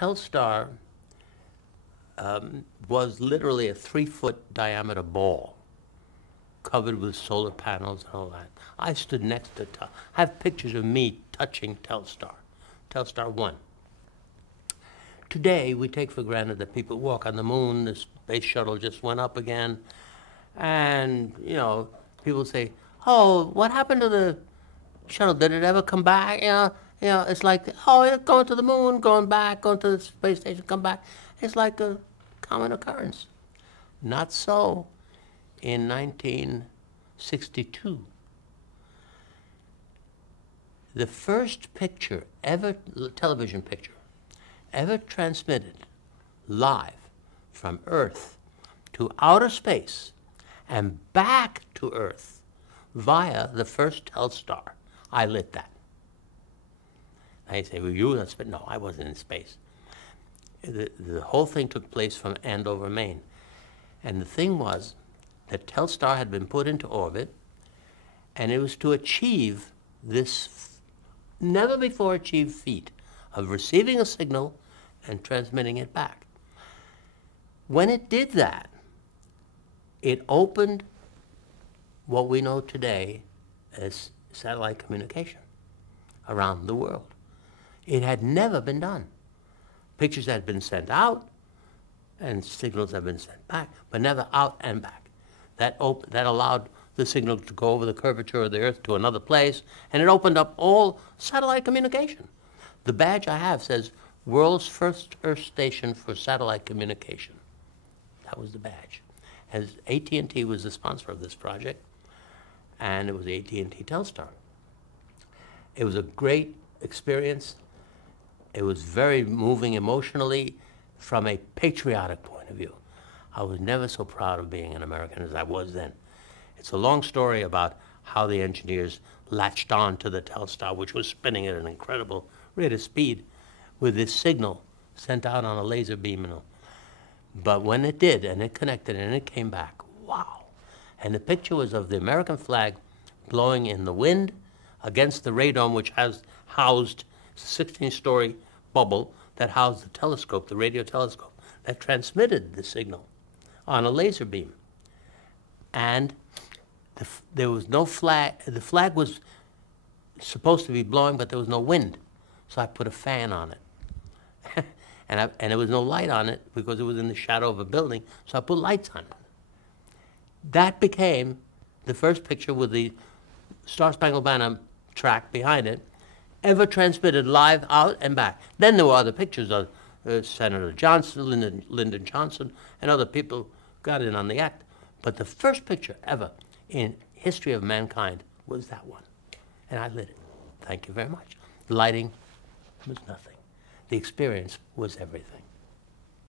Telstar was literally a 3-foot diameter ball covered with solar panels and all that. I stood next to I have pictures of me touching Telstar, Telstar 1. Today, we take for granted that people walk on the moon, the space shuttle just went up again, and, you know, people say, oh, what happened to the shuttle? Did it ever come back? It's like, oh, it's going to the moon, going back, going to the space station, come back. It's like a common occurrence. Not so in 1962. The first picture ever, television picture, ever transmitted live from Earth to outer space and back to Earth via the first Telstar. I lit that. I say, well, you, that's, but no, I wasn't in space. The whole thing took place from Andover, Maine. And the thing was that Telstar had been put into orbit, and it was to achieve this never before achieved feat of receiving a signal and transmitting it back. When it did that, it opened what we know today as satellite communication around the world. It had never been done. Pictures had been sent out and signals had been sent back, but never out and back. That allowed the signal to go over the curvature of the Earth to another place, and it opened up all satellite communication. The badge I have says, World's First Earth Station for Satellite Communication. That was the badge. As AT&T was the sponsor of this project, and it was the AT&T Telstar. It was a great experience. It was very moving emotionally from a patriotic point of view. I was never so proud of being an American as I was then. It's a long story about how the engineers latched on to the Telstar, which was spinning at an incredible rate of speed with this signal sent out on a laser beam. But when it did, and it connected, and it came back, wow. And the picture was of the American flag blowing in the wind against the radome, which has housed a 16-story bubble that housed the telescope, the radio telescope, that transmitted the signal on a laser beam. And there was no flag. The flag was supposed to be blowing, but there was no wind. So I put a fan on it. and there was no light on it because it was in the shadow of a building, so I put lights on it. That became the first picture with the Star Spangled Banner track behind it, ever transmitted live out and back. Then there were other pictures of Senator Johnson, Lyndon Johnson, and other people got in on the act. But the first picture ever in history of mankind was that one. And I lit it. Thank you very much. The lighting was nothing. The experience was everything.